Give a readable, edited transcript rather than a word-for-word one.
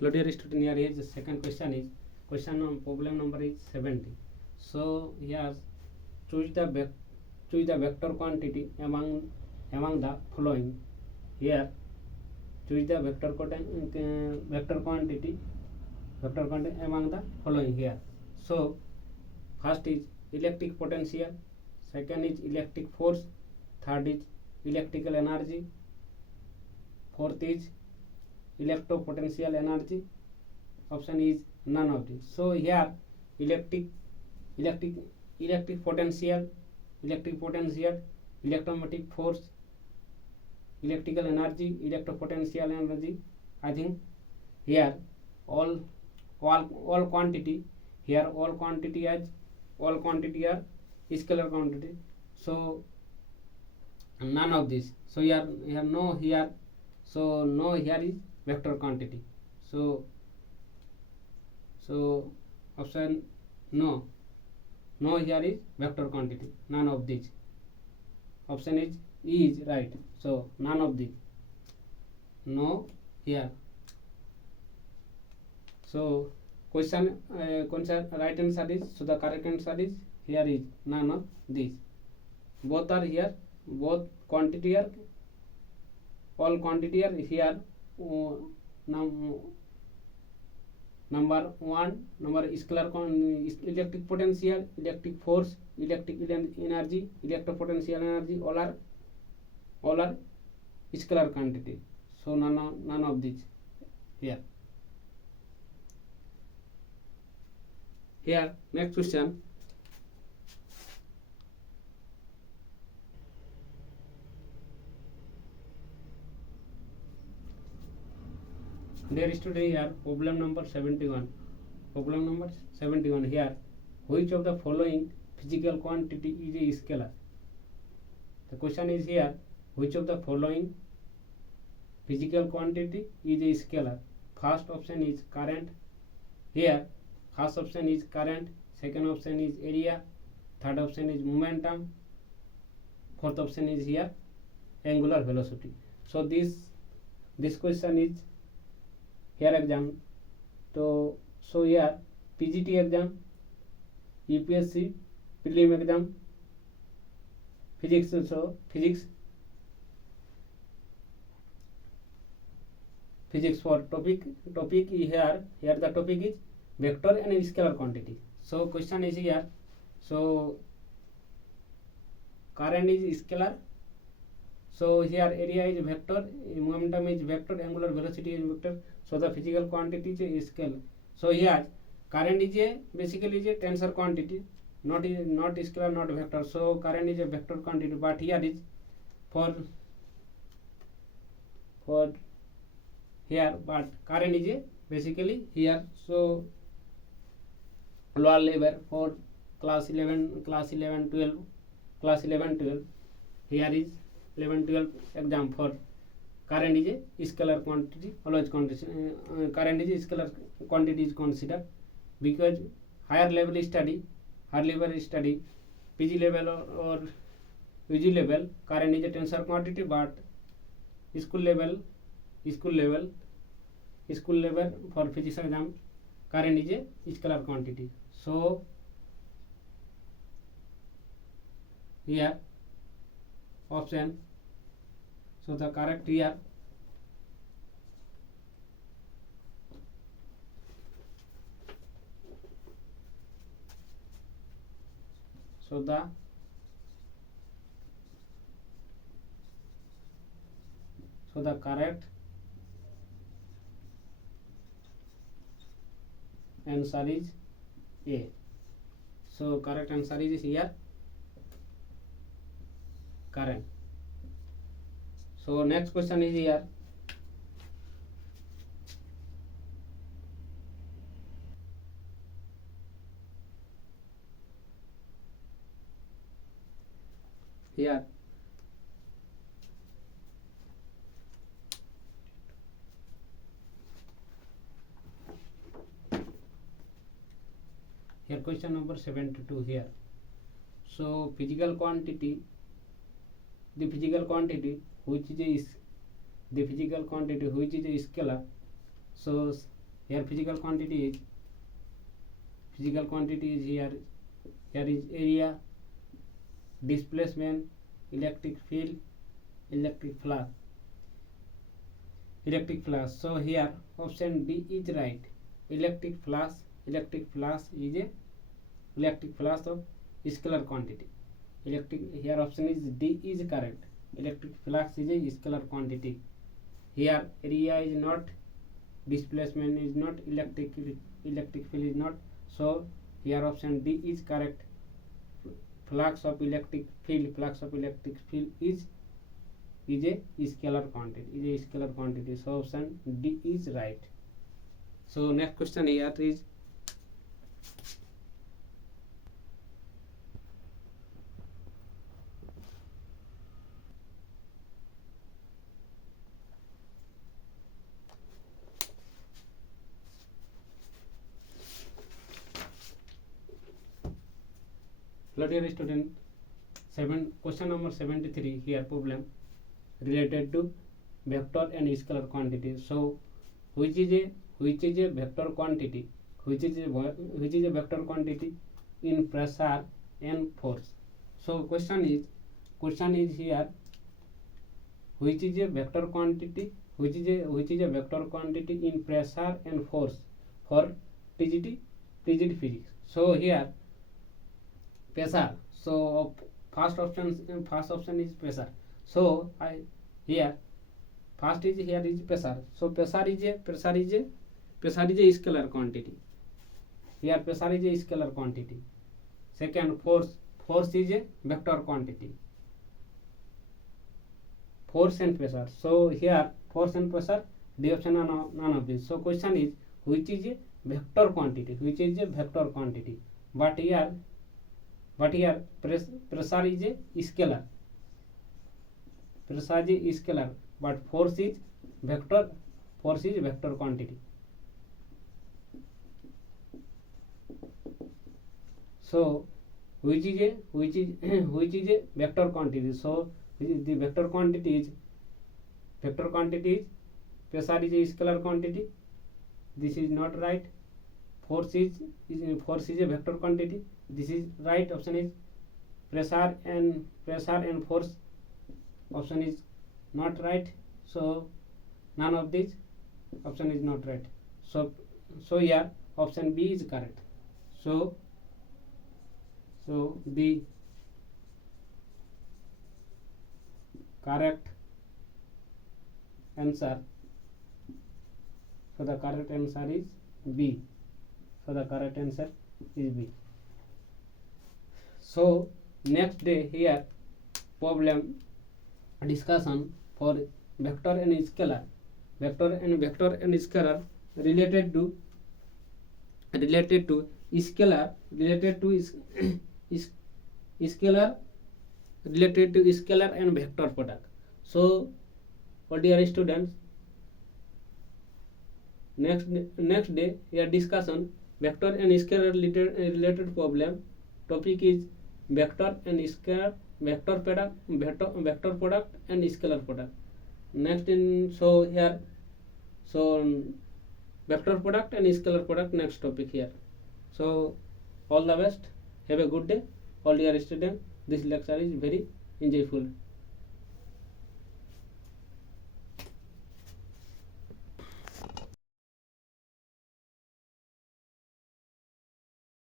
Hello dear student, here is the second question is problem number is 70. So here choose the vector quantity among the following. Here choose the vector quantity among the following here. So first is electric potential, second is electric force, third is electrical energy, fourth is electropotential energy, option is none of these. So here electric potential, electromagnetic force, electrical energy, electropotential energy, I think here all quantity, here all quantity are scalar quantity, so none of this. So here no, here so no, here is vector quantity. So option no here is vector quantity, none of these. Option is E is right. So none of these, no here. So question right answer is, so the correct answer is here is none of these. Both are here, both quantity are, all quantity are here. Number one, number scalar electric potential, electric force, electrical energy, electropotential energy, all are scalar quantity. So none of these here. Here next question. Dear student, here problem number 71. Problem number 71 here. Which of the following physical quantity is a scalar? The question is here, which of the following physical quantity is a scalar? First option is current. Here first option is current, second option is area, third option is momentum, fourth option is here angular velocity. So this question is here exam. So here PGT exam, UPSC prelim exam, physics also, physics for topic here the topic is vector and scalar quantity. So question is here, so current is scalar, so here area is vector, momentum is vector, angular velocity is vector, so the physical quantity is scalar. So here current is a basically is a tensor quantity, not scalar, not vector. So current is a vector quantity, but here is for here, but current is a basically here. So lower level for class 11 12, here is 11-12 exam for current is a scalar quantity, always current is scalar quantity is considered, because higher level study, PG level or UG level, current is a tensor quantity, but school level for physics exam, current is a scalar quantity. So here option, so the correct here so the correct answer is A. So correct answer is here current. So next question is here, here question number 72 here. So physical quantity, the physical quantity which is a scalar. So here physical quantity is here is area, displacement, electric field, electric flux. So here option B is right. Electric flux is a electric flux of scalar quantity. Here option is D is correct. Electric flux is a scalar quantity. Here area is not, displacement is not, electric field is not. So here option D is correct. Flux of electric field is a scalar quantity. So option D is right. So next question here is dear student, question number 73 here problem related to vector and scalar quantity. So which is a vector quantity, which is a vector quantity in pressure and force. So question is here, which is a vector quantity, which is a vector quantity in pressure and force for TGT physics. So here pressure. So first option is pressure. So here first is here is pressure. So pressure is a scalar quantity. Here pressure is a scalar quantity. Second, force is a vector quantity. Force and pressure. So here force and pressure, the option are none of these. So question is, which is a vector quantity? But here pressure is a scalar. But force is vector quantity. So which is a vector quantity? So the vector quantity is pressure is a scalar quantity. This is not right. Force is a vector quantity. This is right. Option is pressure and force. Option is not right. So none of these option is not right. So here option B is correct. So B correct answer. So the correct answer is B. So next day here problem discussion for vector and scalar related to scalar and vector product. So dear students, next day here discussion vector and scalar related problem. Topic is vector and scalar, vector product and scalar product. Next vector product and scalar product, next topic here. So all the best, have a good day all dear students. This lecture is very enjoyable.